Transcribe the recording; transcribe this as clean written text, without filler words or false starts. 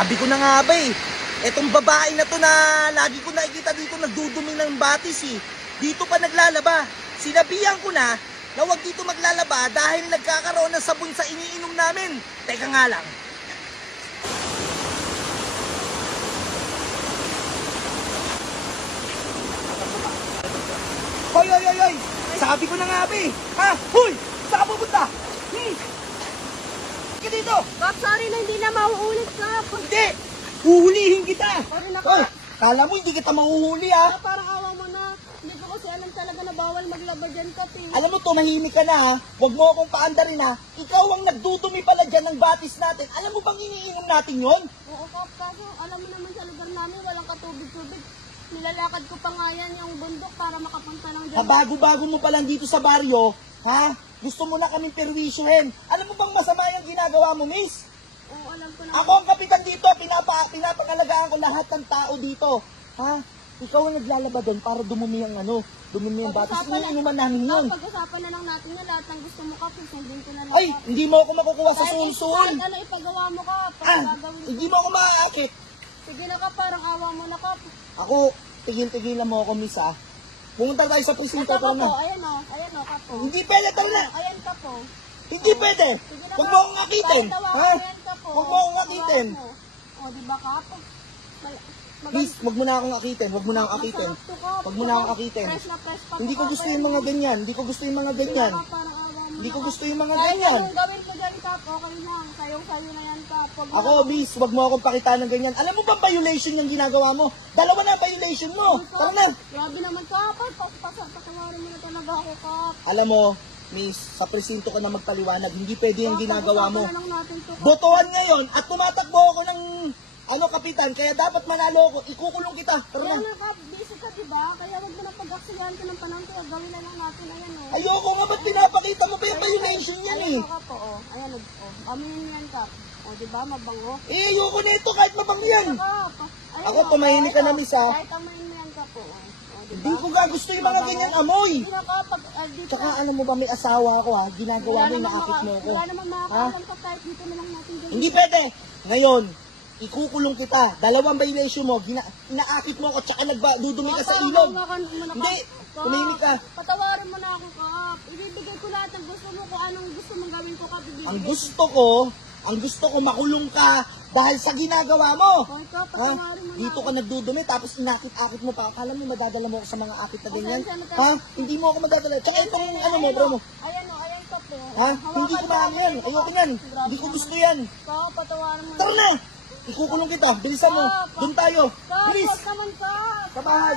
Sabi ko na nga ba eh. Etong babae na to na lagi ko nakikita dito nagdudumi ng batis eh. Dito pa naglalaba. Sinabihan ko na huwag dito maglalaba dahil nagkakaroon ng sabon sa iniinom namin. Teka nga lang. Hoy, hoy, hoy, hoy! Sabi ko na nga ba eh. Ha? Hoy! Saan ka pupunta? Ka dito! Kap, sorry na hindi na mauulit, Kap. Hindi! Huhulihin kita! Sorry na, Hoy! Kap. Kala mo hindi kita mahuhuli ha? Parang awa mo na. Hindi ko kasi alam talaga na bawal maglaba dyan, Kap. Alam mo, tumahimik ka na ha. Huwag mo akong paandarin ha. Ikaw ang nagdudumi pala dyan ng batis natin. Alam mo bang iniinom natin yon? Oo, Kap. Kaso alam mo naman sa lugar namin walang katubig-tubig. Nilalakad ko pa nga yan yung bundok para makapunta ng dyan. Bago-bago mo pa lang dito sa baryo, ha? Gusto mo na kaming perwisyohin. Alam mo bang masama yung ginagawa mo, miss? Oo, alam ko na. Ako ang kapitan dito, pinapangalagaan ko lahat ng tao dito. Ha? Ikaw ang naglalaba doon para dumumi ang dumumi ang batis. Iniinuman namin yun. Pag-usapan na lang natin na lahat ng gusto mo, Kap. Susundin ko na lang. Ay, hindi mo ako makukuha sa sul-sul. Kahit ano ipagawa mo, Kap. Hindi mo ako maaakit. Sige na, Kap. Parang awa mo na, Kap. Ako, tigil-tigilan mo ako, miss, ha? Pumunta tayo sa presinto, tara na. Ayan o, Kap. Hindi pwede, tara na. Ayan, Kap. Hindi pwede. Huwag mo akong akitin. Ha? Huwag mo akong akitin. O, diba, Kap? Please, huwag mo na akong akitin. Huwag mo na akong akitin. Huwag mo na akong akitin. Hindi ko gusto yung mga ganyan. Hindi ko gusto yung mga ganyan. Hindi ko gusto yung mga ganyan. Kahit gawin mo dyan, Kap, okay lang. Sayo-sayo na yan, Kap. Ako, miss, huwag mo akong pakita ng ganyan. Alam mo ba violation yung ginagawa mo? Dalawa na violation mo. Tara na. Grabe naman, Kap. Patawarin mo na talaga ako, Kap. Alam mo, miss, sa presinto ka na magpaliwanag. Hindi pwede yung ginagawa mo. Pag-usapan na lang natin to, Kap. Botohan ngayon at tumatakbo ako ng kapitan, kaya dapat manalo ako. Ikukulong kita. Tara Kaya na. nga, Kap, busy ka, diba? Kaya wag mo na pag-aksiyan ka ng panahon. Kaya gawin na lang natin, ayan, o. Ayoko nga, ba't pinapakita mo pa yung violation yan eh? Ayan, Kap, o. Ayan, o. Amin yan, Kap. O, diba? Mabango. Eh, ayoko na ito kahit mabang yan. Kap. Ayan, Ako, o. tumahimik ka na, Ayan, o. miss, ha? Kahit amayin mo yan, Kap, o. O, diba? Hindi ko gusto yung mga ganyan amoy. Hindi na, Kap. Dito. Tsaka alam mo ba, may asawa ako ha, ginagawa mo, inaakit mo ako. Wala namang makakaalam, Kap. Kahit dito na lang natin gawin. Hindi pwede. Ngayon, ikukulong kita. Dalawang violation mo, inaakit mo ako, tsaka nagdudumi ka sa ilog. Hindi, tumimik ka. Patawarin mo na ako, Kap. Ibibigay ko lahat ng gusto mo kung anong gusto mong gawin ko, Kap. Ang gusto ko makulong ka dahil sa ginagawa mo. Hoy, Kap, Ha? patawarin mo na Dito ako. ka nagdudumi, tapos inakit-akit mo pa. Akala mo madadala mo ako sa mga akit na ganyan? Pasensya na, Kap. Ha? Hindi mo ako madadala. Tsaka itong bro mo. Ayan o, ayan, Kap. O. Ha? Hindi ko maano yan. Ayoko yan. Hindi ko gusto yan. Kap, patawarin mo Tara na! Ikukulong kita. Bilisan mo. Doon tayo. Kap, Please. wag naman, Kap. Sa bahay.